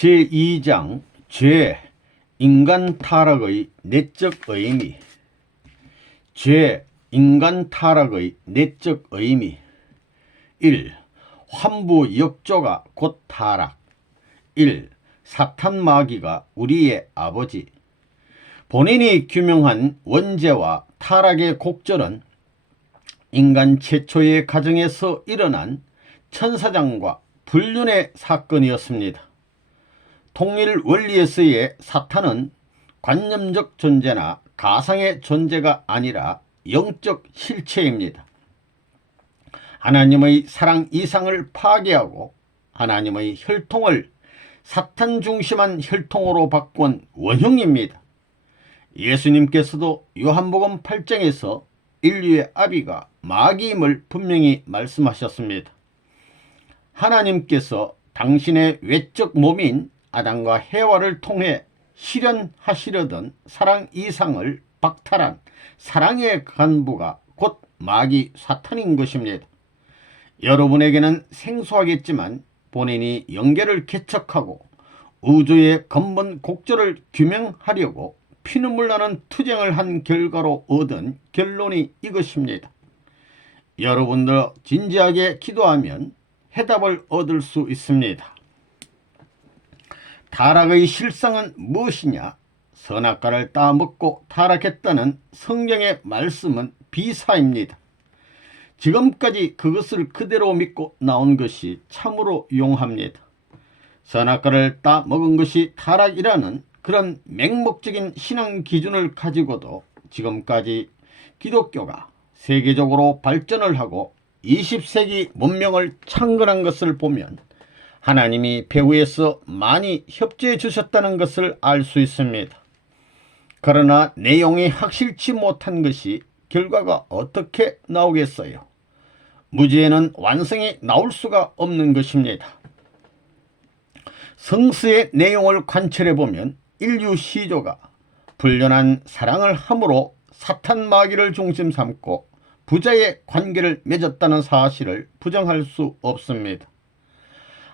제2장 죄, 인간 타락의 내적 의미. 죄, 인간 타락의 내적 의미. 1. 환부 역조가 곧 타락. 1. 사탄 마귀가 우리의 아버지. 본인이 규명한 원죄와 타락의 곡절은 인간 최초의 가정에서 일어난 천사장과 불륜의 사건이었습니다. 통일 원리에서의 사탄은 관념적 존재나 가상의 존재가 아니라 영적 실체입니다. 하나님의 사랑 이상을 파괴하고 하나님의 혈통을 사탄 중심한 혈통으로 바꾼 원흉입니다. 예수님께서도 요한복음 8장에서 인류의 아비가 마귀임을 분명히 말씀하셨습니다. 하나님께서 당신의 외적 몸인 아담과 해와를 통해 실현하시려던 사랑 이상을 박탈한 사랑의 간부가 곧 마귀 사탄인 것입니다. 여러분에게는 생소하겠지만 본인이 영계를 개척하고 우주의 근본 곡절을 규명하려고 피눈물 나는 투쟁을 한 결과로 얻은 결론이 이것입니다. 여러분들 진지하게 기도하면 해답을 얻을 수 있습니다. 타락의 실상은 무엇이냐? 선악과를 따먹고 타락했다는 성경의 말씀은 비사입니다. 지금까지 그것을 그대로 믿고 나온 것이 참으로 용합니다. 선악과를 따먹은 것이 타락이라는 그런 맹목적인 신앙 기준을 가지고도 지금까지 기독교가 세계적으로 발전을 하고 20세기 문명을 창건한 것을 보면 하나님이 배후에서 많이 협조해 주셨다는 것을 알 수 있습니다. 그러나 내용이 확실치 못한 것이 결과가 어떻게 나오겠어요? 무지에는 완성이 나올 수가 없는 것입니다. 성서의 내용을 관찰해 보면 인류 시조가 불륜한 사랑을 함으로 사탄 마귀를 중심 삼고 부자의 관계를 맺었다는 사실을 부정할 수 없습니다.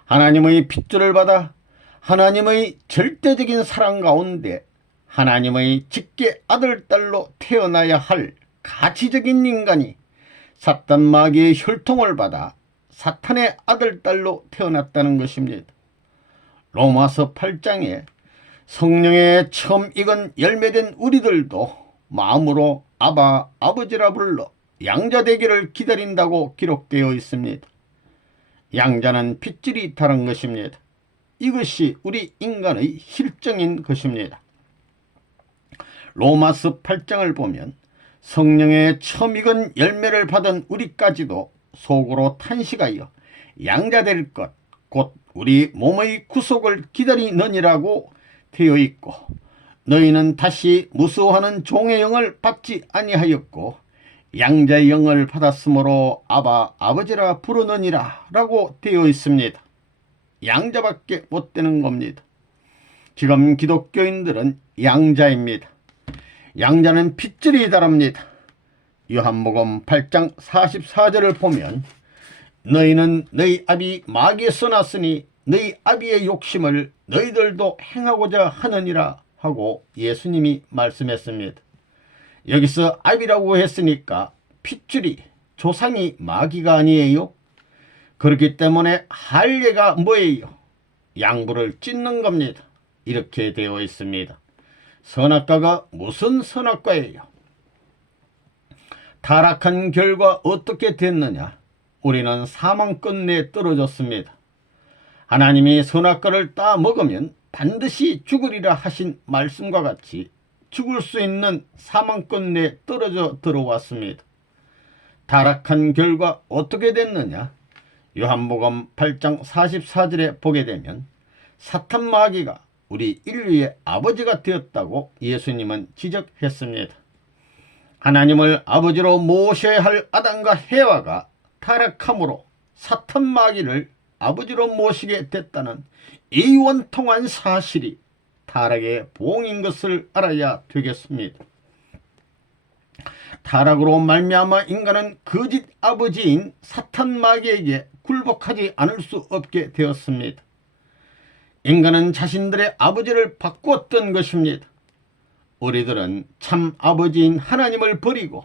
하나님의 핏줄을 받아 하나님의 절대적인 사랑 가운데 하나님의 직계 아들, 딸로 태어나야 할 가치적인 인간이 사탄 마귀의 혈통을 받아 사탄의 아들, 딸로 태어났다는 것입니다. 로마서 8장에 성령의 처음 익은 열매된 우리들도 마음으로 아바, 아버지라 불러 양자 되기를 기다린다고 기록되어 있습니다. 양자는 핏줄이 다른 것입니다. 이것이 우리 인간의 실정인 것입니다. 로마서 8장을 보면 성령의 처음 익은 열매를 받은 우리까지도 속으로 탄식하여 양자될 것, 곧 우리 몸의 구속을 기다리느니라고 되어 있고, 너희는 다시 무수하는 종의 영을 받지 아니하였고 양자의 영을 받았으므로 아바, 아버지라 부르느니라 라고 되어 있습니다. 양자밖에 못 되는 겁니다. 지금 기독교인들은 양자입니다. 양자는 핏줄이 다릅니다. 요한복음 8장 44절을 보면 너희는 너희 아비 마귀에서 났으니 너희 아비의 욕심을 너희들도 행하고자 하느니라 하고 예수님이 말씀했습니다. 여기서 아비라고 했으니까 핏줄이 조상이 마귀가 아니에요? 그렇기 때문에 할례가 뭐예요? 양부를 찢는 겁니다. 이렇게 되어 있습니다. 선악과가 무슨 선악과예요? 타락한 결과 어떻게 됐느냐? 우리는 사망 끝내에 떨어졌습니다. 하나님이 선악과를 따먹으면 반드시 죽으리라 하신 말씀과 같이 죽을 수 있는 사망 끝내에 떨어져 들어왔습니다. 타락한 결과 어떻게 됐느냐? 요한복음 8장 44절에 보게 되면 사탄 마귀가 우리 인류의 아버지가 되었다고 예수님은 지적했습니다. 하나님을 아버지로 모셔야 할 아담과 해와가 타락함으로 사탄 마귀를 아버지로 모시게 됐다는 이 원통한 사실이 타락의 보응인 것을 알아야 되겠습니다. 타락으로 말미암아 인간은 거짓 아버지인 사탄 마귀에게 굴복하지 않을 수 없게 되었습니다. 인간은 자신들의 아버지를 바꾸었던 것입니다. 우리들은 참 아버지인 하나님을 버리고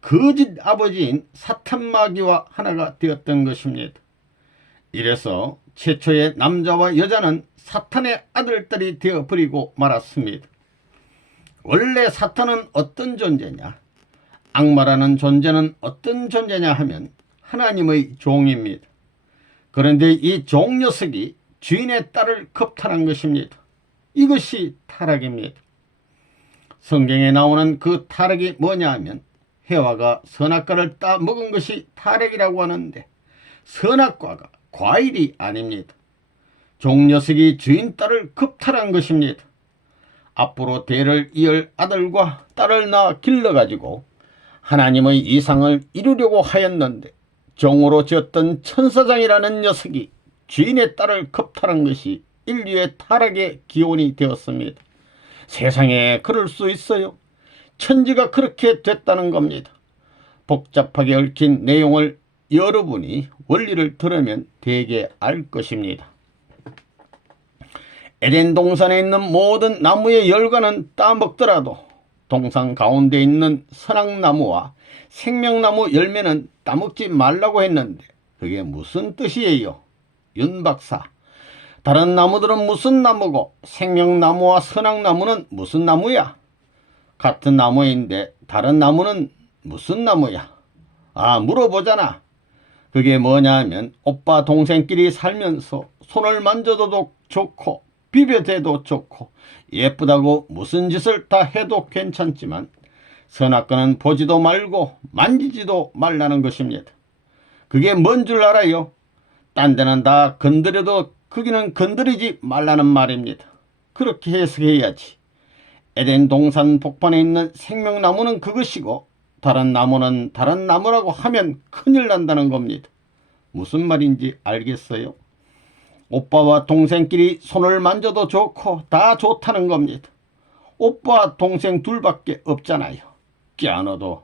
거짓 아버지인 사탄마귀와 하나가 되었던 것입니다. 이래서 최초의 남자와 여자는 사탄의 아들딸이 되어버리고 말았습니다. 원래 사탄은 어떤 존재냐? 악마라는 존재는 어떤 존재냐 하면 하나님의 종입니다. 그런데 이 종 녀석이 주인의 딸을 겁탈한 것입니다. 이것이 타락입니다. 성경에 나오는 그 타락이 뭐냐 하면 해와가 선악과를 따 먹은 것이 타락이라고 하는데 선악과가 과일이 아닙니다. 종 녀석이 주인 딸을 겁탈한 것입니다. 앞으로 대를 이을 아들과 딸을 낳아 길러가지고 하나님의 이상을 이루려고 하였는데 종으로 지었던 천사장이라는 녀석이 주인의 딸을 겁탈한 것이 인류의 타락의 기원이 되었습니다. 세상에 그럴 수 있어요. 천지가 그렇게 됐다는 겁니다. 복잡하게 얽힌 내용을 여러분이 원리를 들으면 대개 알 것입니다. 에덴 동산에 있는 모든 나무의 열과는 따먹더라도 동산 가운데 있는 선악나무와 생명나무 열매는 따먹지 말라고 했는데 그게 무슨 뜻이에요? 윤 박사, 다른 나무들은 무슨 나무고 생명나무와 선악나무는 무슨 나무야? 같은 나무인데 다른 나무는 무슨 나무야? 물어보잖아. 그게 뭐냐 하면 오빠 동생끼리 살면서 손을 만져도 좋고 비벼대도 좋고 예쁘다고 무슨 짓을 다 해도 괜찮지만 선악과는 보지도 말고 만지지도 말라는 것입니다. 그게 뭔 줄 알아요? 딴 데는 다 건드려도 거기는 건드리지 말라는 말입니다. 그렇게 해석해야지. 에덴 동산 복판에 있는 생명나무는 그것이고 다른 나무는 다른 나무라고 하면 큰일 난다는 겁니다. 무슨 말인지 알겠어요? 오빠와 동생끼리 손을 만져도 좋고 다 좋다는 겁니다. 오빠 동생 둘밖에 없잖아요. 끼안어도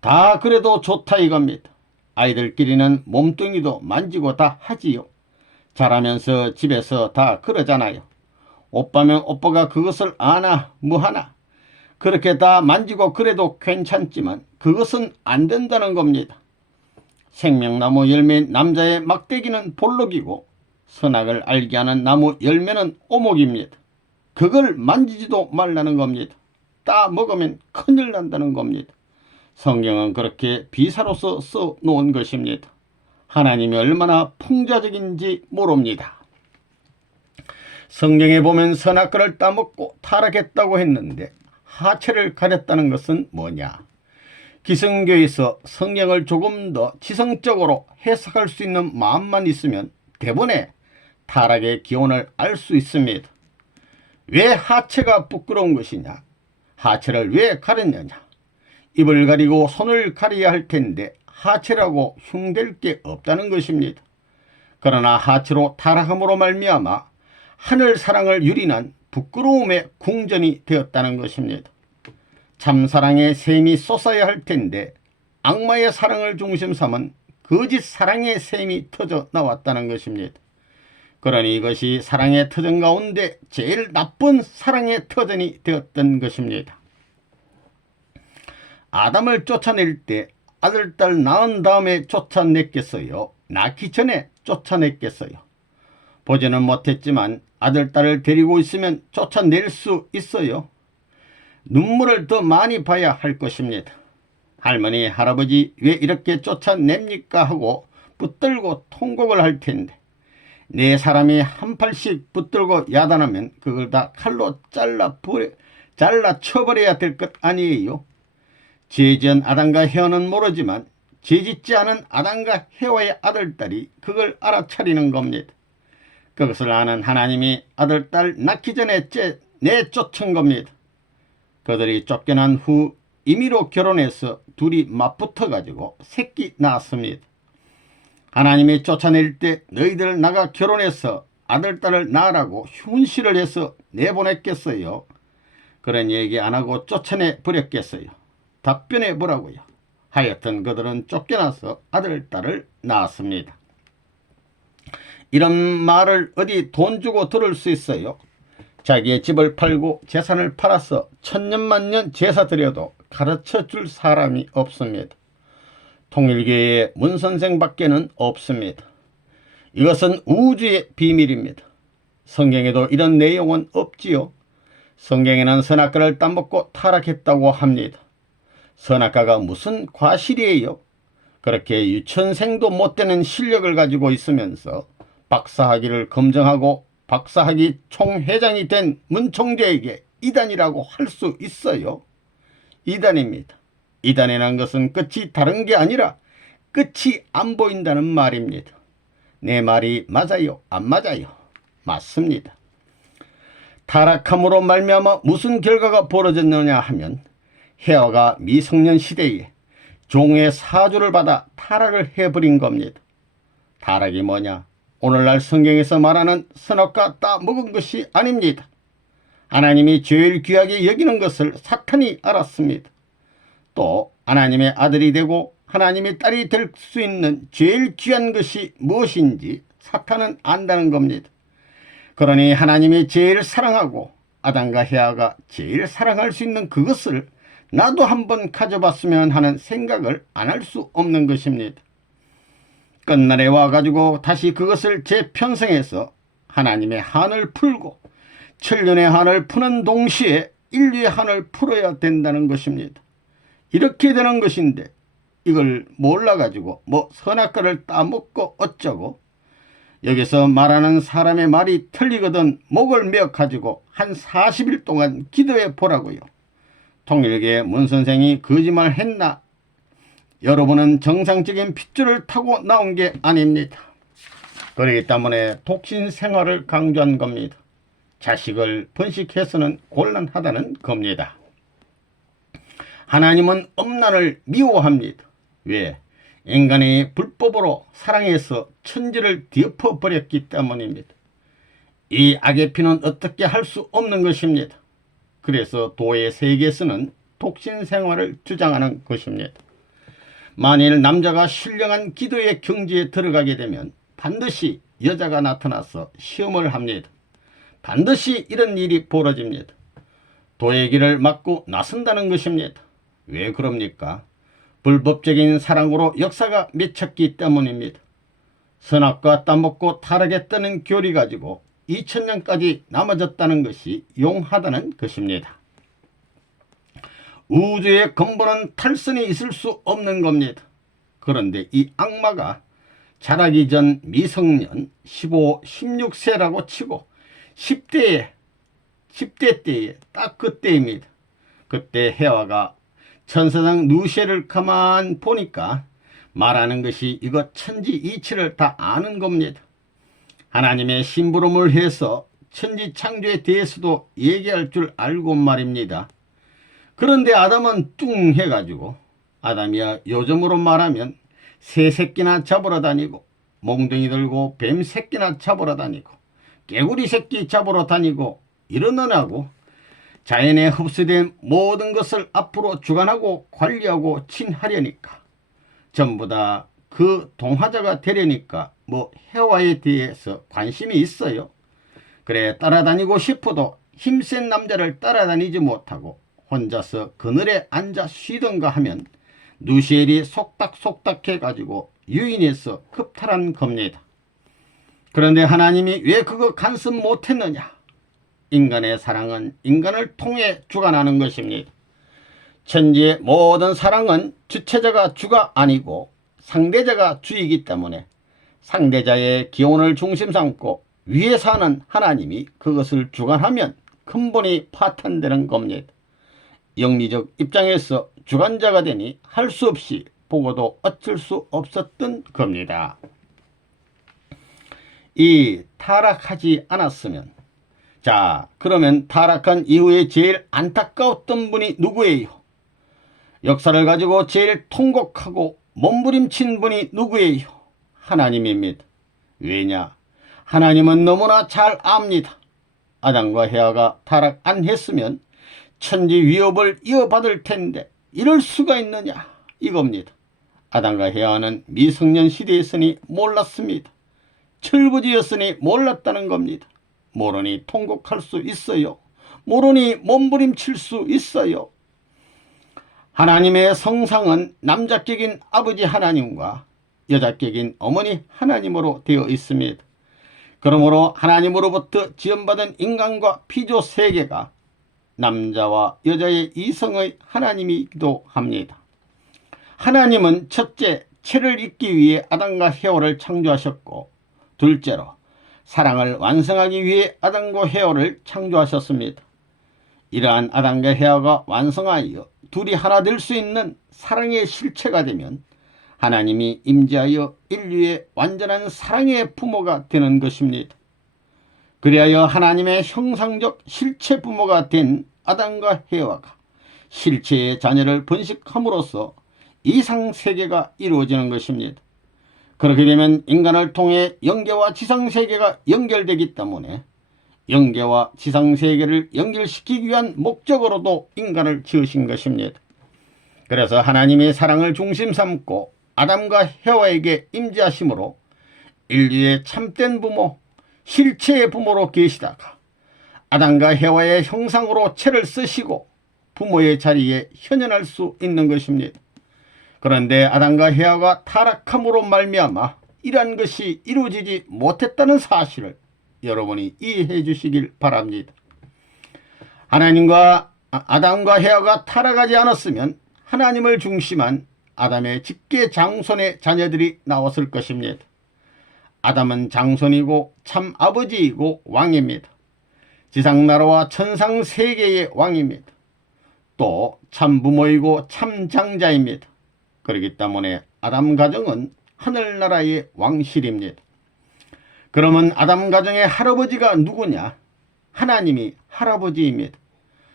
다 그래도 좋다 이겁니다. 아이들끼리는 몸뚱이도 만지고 다 하지요. 자라면서 집에서 다 그러잖아요. 오빠면 오빠가 그것을 아나 뭐하나 그렇게 다 만지고 그래도 괜찮지만 그것은 안 된다는 겁니다. 생명나무 열매 남자의 막대기는 볼록이고 선악을 알게 하는 나무 열매는 오목입니다. 그걸 만지지도 말라는 겁니다. 따 먹으면 큰일 난다는 겁니다. 성경은 그렇게 비사로서 써놓은 것입니다. 하나님이 얼마나 풍자적인지 모릅니다. 성경에 보면 선악과를 따먹고 타락했다고 했는데 하체를 가렸다는 것은 뭐냐? 기성교에서 성경을 조금 더 지성적으로 해석할 수 있는 마음만 있으면 대본에 타락의 기원을 알 수 있습니다. 왜 하체가 부끄러운 것이냐? 하체를 왜 가렸느냐? 입을 가리고 손을 가려야 할 텐데 하체라고 흉될 게 없다는 것입니다. 그러나 하체로 타락함으로 말미암아 하늘 사랑을 유린한 부끄러움의 궁전이 되었다는 것입니다. 참사랑의 샘이 솟아야 할 텐데 악마의 사랑을 중심 삼은 거짓 사랑의 샘이 터져 나왔다는 것입니다. 그러니 이것이 사랑의 터전 가운데 제일 나쁜 사랑의 터전이 되었던 것입니다. 아담을 쫓아낼 때 아들, 딸 낳은 다음에 쫓아냈겠어요? 낳기 전에 쫓아냈겠어요? 보지는 못했지만 아들, 딸을 데리고 있으면 쫓아낼 수 있어요. 눈물을 더 많이 봐야 할 것입니다. 할머니, 할아버지 왜 이렇게 쫓아냅니까 하고 붙들고 통곡을 할 텐데 네 사람이 한 팔씩 붙들고 야단하면 그걸 다 칼로 잘라 쳐버려야 될 것 아니에요. 죄지은 아담과 헤어는 모르지만 죄짓지 않은 아담과 헤와의 아들딸이 그걸 알아차리는 겁니다. 그것을 아는 하나님이 아들, 딸 낳기 전에 내쫓은 겁니다. 그들이 쫓겨난 후 임의로 결혼해서 둘이 맞붙어 가지고 새끼 낳았습니다. 하나님이 쫓아낼 때 너희들 나가 결혼해서 아들, 딸을 낳으라고 훈시를 해서 내보냈겠어요? 그런 얘기 안 하고 쫓아내 버렸겠어요? 답변해 보라고요. 하여튼 그들은 쫓겨나서 아들, 딸을 낳았습니다. 이런 말을 어디 돈 주고 들을 수 있어요? 자기의 집을 팔고 재산을 팔아서 천년만년 제사 드려도 가르쳐 줄 사람이 없습니다. 통일교회의 문선생밖에는 없습니다. 이것은 우주의 비밀입니다. 성경에도 이런 내용은 없지요. 성경에는 선악과를 따먹고 타락했다고 합니다. 선악과가 무슨 과실이에요? 그렇게 유천생도 못 되는 실력을 가지고 있으면서 박사학위를 검증하고 박사학위 총회장이 된 문총재에게 이단이라고 할 수 있어요? 이단입니다. 이단이라는 것은 끝이 다른 게 아니라 끝이 안 보인다는 말입니다. 내 말이 맞아요? 안 맞아요? 맞습니다. 타락함으로 말미암아 무슨 결과가 벌어졌느냐 하면 헤아가 미성년 시대에 종의 사주를 받아 타락을 해버린 겁니다. 타락이 뭐냐? 오늘날 성경에서 말하는 선악과 따먹은 것이 아닙니다. 하나님이 제일 귀하게 여기는 것을 사탄이 알았습니다. 또 하나님의 아들이 되고 하나님의 딸이 될 수 있는 제일 귀한 것이 무엇인지 사탄은 안다는 겁니다. 그러니 하나님이 제일 사랑하고 아담과 헤아가 제일 사랑할 수 있는 그것을 나도 한번 가져봤으면 하는 생각을 안 할 수 없는 것입니다. 끝날에 와가지고 다시 그것을 재편성해서 하나님의 한을 풀고 천년의 한을 푸는 동시에 인류의 한을 풀어야 된다는 것입니다. 이렇게 되는 것인데 이걸 몰라가지고 뭐 선악과를 따먹고 어쩌고, 여기서 말하는 사람의 말이 틀리거든 목을 메어가지고 한 40일 동안 기도해 보라고요. 통일교의 문선생이 거짓말 했나? 여러분은 정상적인 핏줄을 타고 나온 게 아닙니다. 그렇기 때문에 독신 생활을 강조한 겁니다. 자식을 번식해서는 곤란하다는 겁니다. 하나님은 음란을 미워합니다. 왜? 인간이 불법으로 사랑해서 천지를 뒤엎어버렸기 때문입니다. 이 악의 피는 어떻게 할 수 없는 것입니다. 그래서 도의 세계에서는 독신 생활을 주장하는 것입니다. 만일 남자가 신령한 기도의 경지에 들어가게 되면 반드시 여자가 나타나서 시험을 합니다. 반드시 이런 일이 벌어집니다. 도의 길을 막고 나선다는 것입니다. 왜 그럽니까? 불법적인 사랑으로 역사가 맺혔기 때문입니다. 선악과 따먹고 타락했다는 교리 가지고 2000년까지 남아졌다는 것이 용하다는 것입니다. 우주의 근본은 탈선이 있을 수 없는 겁니다. 그런데 이 악마가 자라기 전 미성년 15, 16세라고 치고 10대 때에 딱 그때입니다. 그때 헤아가 천사장 누시엘을 가만 보니까 말하는 것이 이것 천지이치를 다 아는 겁니다. 하나님의 심부름을 해서 천지 창조에 대해서도 얘기할 줄 알고 말입니다. 그런데 아담은 뚱 해가지고, 아담이야 요즘으로 말하면 새 새끼나 잡으러 다니고 몽둥이 들고 뱀 새끼나 잡으러 다니고 개구리 새끼 잡으러 다니고 이러느라고 자연에 흡수된 모든 것을 앞으로 주관하고 관리하고 친하려니까, 전부 다 그 동화자가 되려니까 뭐 해와에 대해서 관심이 있어요. 그래 따라다니고 싶어도 힘센 남자를 따라다니지 못하고 혼자서 그늘에 앉아 쉬던가 하면 누시엘이 속닥속닥 해가지고 유인해서 급탈한 겁니다. 그런데 하나님이 왜 그거 간섭 못했느냐? 인간의 사랑은 인간을 통해 주관하는 것입니다. 천지의 모든 사랑은 주체자가 주가 아니고 상대자가 주이기 때문에 상대자의 기원을 중심 삼고 위에 사는 하나님이 그것을 주관하면 근본이 파탄되는 겁니다. 영리적 입장에서 주관자가 되니 할 수 없이 보고도 어쩔 수 없었던 겁니다. 이 타락하지 않았으면, 자 그러면 타락한 이후에 제일 안타까웠던 분이 누구예요? 역사를 가지고 제일 통곡하고 몸부림친 분이 누구예요? 하나님입니다. 왜냐? 하나님은 너무나 잘 압니다. 아담과 헤아가 타락 안 했으면 천지 위협을 이어받을 텐데 이럴 수가 있느냐 이겁니다. 아담과 헤아는 미성년 시대에 있으니 몰랐습니다. 철부지였으니 몰랐다는 겁니다. 모르니 통곡할 수 있어요. 모르니 몸부림칠 수 있어요. 하나님의 성상은 남자격인 아버지 하나님과 여자격인 어머니 하나님으로 되어 있습니다. 그러므로 하나님으로부터 지음받은 인간과 피조 세계가 남자와 여자의 이성의 하나님이기도 합니다. 하나님은 첫째, 채를 잇기 위해 아담과 헤와를 창조하셨고, 둘째로 사랑을 완성하기 위해 아담과 헤와를 창조하셨습니다. 이러한 아담과 헤와가 완성하여 둘이 하나 될 수 있는 사랑의 실체가 되면 하나님이 임재하여 인류의 완전한 사랑의 부모가 되는 것입니다. 그리하여 하나님의 형상적 실체 부모가 된 아담과 헤와가 실체의 자녀를 번식함으로써 이상세계가 이루어지는 것입니다. 그렇게 되면 인간을 통해 영계와 지상세계가 연결되기 때문에 영계와 지상세계를 연결시키기 위한 목적으로도 인간을 지으신 것입니다. 그래서 하나님의 사랑을 중심 삼고 아담과 헤와에게 임재하심으로 인류의 참된 부모, 실체의 부모로 계시다가 아담과 헤와의 형상으로 채를 쓰시고 부모의 자리에 현현할 수 있는 것입니다. 그런데 아담과 헤와가 타락함으로 말미암아 이러한 것이 이루어지지 못했다는 사실을 여러분이 이해해 주시길 바랍니다. 아담과 헤와가 타락하지 않았으면 하나님을 중심한 아담의 직계 장손의 자녀들이 나왔을 것입니다. 아담은 장손이고 참 아버지이고 왕입니다. 지상나라와 천상세계의 왕입니다. 또 참부모이고 참장자입니다. 그렇기 때문에 아담 가정은 하늘나라의 왕실입니다. 그러면 아담 가정의 할아버지가 누구냐? 하나님이 할아버지입니다.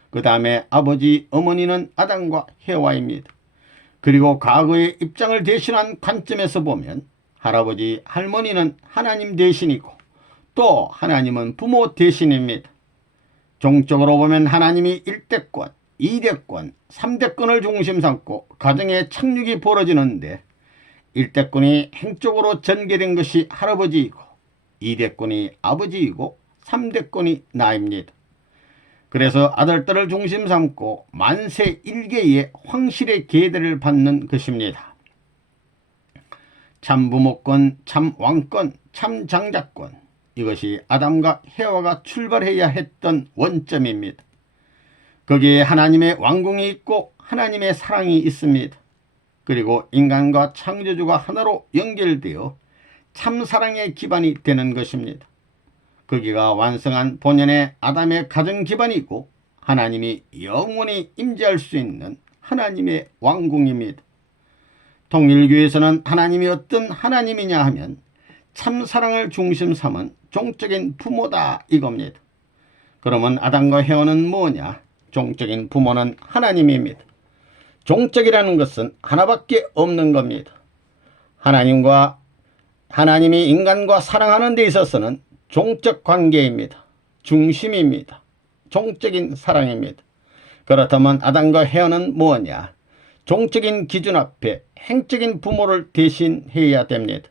그 다음에 아버지, 어머니는 아담과 헤와입니다. 그리고 과거의 입장을 대신한 관점에서 보면 할아버지, 할머니는 하나님 대신이고 또 하나님은 부모 대신입니다. 종적으로 보면 하나님이 1대권, 2대권, 3대권을 중심 삼고 가정의 착륙이 벌어지는데 1대권이 행적으로 전개된 것이 할아버지이고 2대권이 아버지이고 3대권이 나입니다. 그래서 아들딸을 중심 삼고 만세 1계의 황실의 계대를 받는 것입니다. 참부모권, 참왕권, 참장자권, 이것이 아담과 헤와가 출발해야 했던 원점입니다. 거기에 하나님의 왕궁이 있고 하나님의 사랑이 있습니다. 그리고 인간과 창조주가 하나로 연결되어 참사랑의 기반이 되는 것입니다. 거기가 완성한 본연의 아담의 가정 기반이고 하나님이 영원히 임재할 수 있는 하나님의 왕궁입니다. 통일교에서는 하나님이 어떤 하나님이냐 하면 참사랑을 중심 삼은 종적인 부모다 이겁니다. 그러면 아담과 헤와는 뭐냐? 종적인 부모는 하나님입니다. 종적이라는 것은 하나밖에 없는 겁니다. 하나님이 인간과 사랑하는 데 있어서는 종적 관계입니다. 중심입니다. 종적인 사랑입니다. 그렇다면 아담과 헤와는 뭐냐? 종적인 기준 앞에 행적인 부모를 대신해야 됩니다.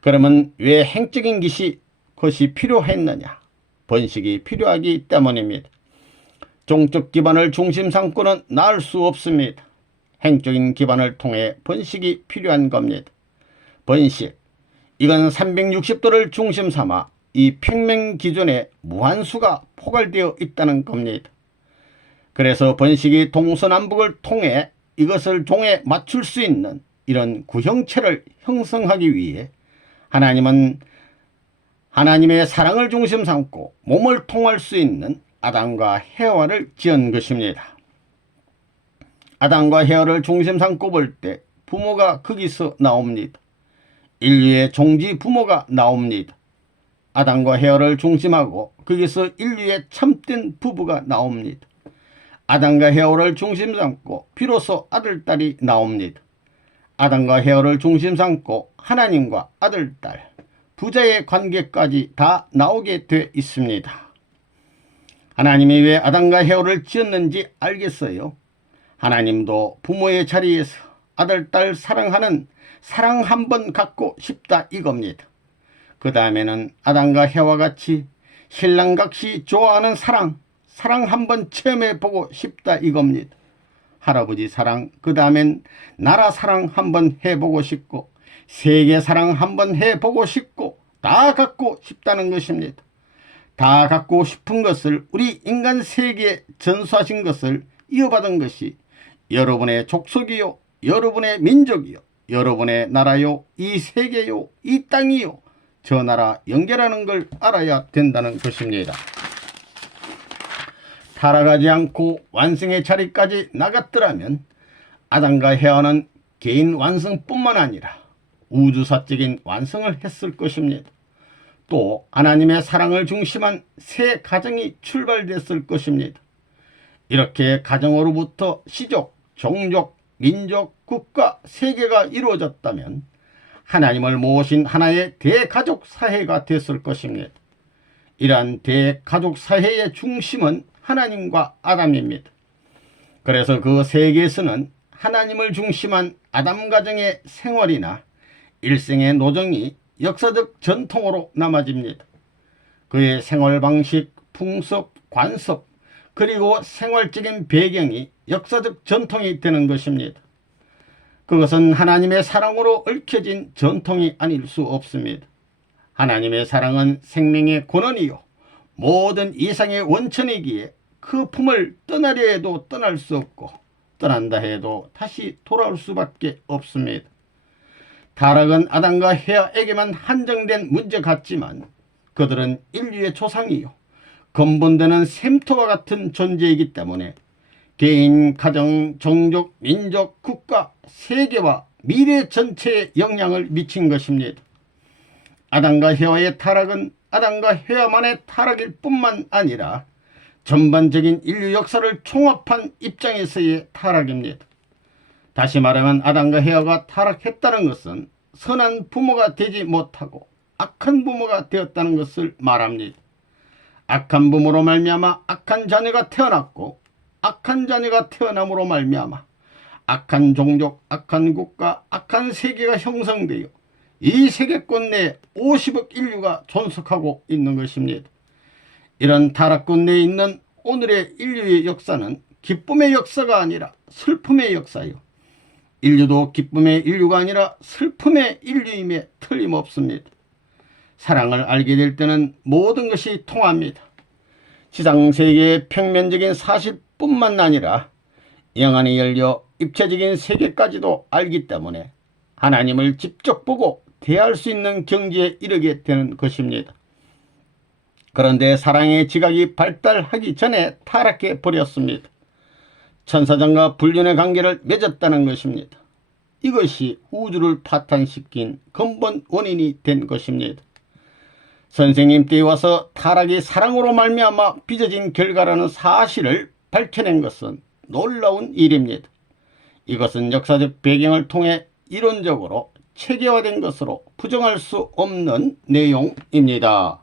그러면 왜 행적인 것이 필요했느냐? 번식이 필요하기 때문입니다. 종적 기반을 중심 삼고는 나을 수 없습니다. 행적인 기반을 통해 번식이 필요한 겁니다. 번식, 이건 360도를 중심 삼아 이 평면 기준에 무한수가 포괄되어 있다는 겁니다. 그래서 번식이 동서남북을 통해 이것을 종에 맞출 수 있는 이런 구형체를 형성하기 위해 하나님은 하나님의 사랑을 중심 삼고 몸을 통할 수 있는 아담과 헤와를 지은 것입니다. 아담과 헤와를 중심 삼고 볼 때 부모가 거기서 나옵니다. 인류의 종지 부모가 나옵니다. 아담과 헤와를 중심하고 거기서 인류의 참된 부부가 나옵니다. 아담과 헤와를 중심 삼고 비로소 아들딸이 나옵니다. 아담과 헤와를 중심 삼고 하나님과 아들딸, 부자의 관계까지 다 나오게 돼 있습니다. 하나님이 왜 아담과 헤와를 지었는지 알겠어요? 하나님도 부모의 자리에서 아들딸 사랑하는 사랑 한번 갖고 싶다 이겁니다. 그 다음에는 아담과 해와 같이 신랑각시 좋아하는 사랑 한번 체험해보고 싶다 이겁니다. 할아버지 사랑, 그 다음엔 나라 사랑 한번 해보고 싶고 세계 사랑 한번 해보고 싶고 다 갖고 싶다는 것입니다. 다 갖고 싶은 것을 우리 인간 세계에 전수하신 것을 이어받은 것이 여러분의 족속이요, 여러분의 민족이요, 여러분의 나라요, 이 세계요, 이 땅이요, 저 나라 연결하는 걸 알아야 된다는 것입니다. 타락하지 않고 완성의 자리까지 나갔더라면 아담과 해와는 개인 완성뿐만 아니라 우주사적인 완성을 했을 것입니다. 또 하나님의 사랑을 중심한 새 가정이 출발됐을 것입니다. 이렇게 가정으로부터 시족, 종족, 민족, 국가, 세계가 이루어졌다면 하나님을 모신 하나의 대가족 사회가 됐을 것입니다. 이러한 대가족 사회의 중심은 하나님과 아담입니다. 그래서 그 세계에서는 하나님을 중심한 아담 가정의 생활이나 일생의 노정이 역사적 전통으로 남아집니다. 그의 생활 방식, 풍습, 관습, 그리고 생활적인 배경이 역사적 전통이 되는 것입니다. 그것은 하나님의 사랑으로 얽혀진 전통이 아닐 수 없습니다. 하나님의 사랑은 생명의 근원이요 모든 이상의 원천이기에 그 품을 떠나려 해도 떠날 수 없고 떠난다 해도 다시 돌아올 수밖에 없습니다. 타락은 아담과 해와에게만 한정된 문제 같지만 그들은 인류의 조상이요 근본되는 샘토와 같은 존재이기 때문에 개인, 가정, 종족, 민족, 국가, 세계와 미래 전체에 영향을 미친 것입니다. 아담과 해와의 타락은 아담과 해와만의 타락일 뿐만 아니라 전반적인 인류 역사를 총합한 입장에서의 타락입니다. 다시 말하면 아담과 해와가 타락했다는 것은 선한 부모가 되지 못하고 악한 부모가 되었다는 것을 말합니다. 악한 부모로 말미암아 악한 자녀가 태어났고 악한 자녀가 태어남으로 말미암아 악한 종족, 악한 국가, 악한 세계가 형성되어 이 세계권 내에 50억 인류가 존속하고 있는 것입니다. 이런 타락권 내에 있는 오늘의 인류의 역사는 기쁨의 역사가 아니라 슬픔의 역사요. 인류도 기쁨의 인류가 아니라 슬픔의 인류임에 틀림없습니다. 사랑을 알게 될 때는 모든 것이 통합니다. 지상세계의 평면적인 사실뿐만 아니라 영안이 열려 입체적인 세계까지도 알기 때문에 하나님을 직접 보고 대할 수 있는 경지에 이르게 되는 것입니다. 그런데 사랑의 지각이 발달하기 전에 타락해 버렸습니다. 천사장과 불륜의 관계를 맺었다는 것입니다. 이것이 우주를 파탄시킨 근본 원인이 된 것입니다. 선생님 때에 와서 타락이 사랑으로 말미암아 빚어진 결과라는 사실을 밝혀낸 것은 놀라운 일입니다. 이것은 역사적 배경을 통해 이론적으로 체계화된 것으로 부정할 수 없는 내용입니다.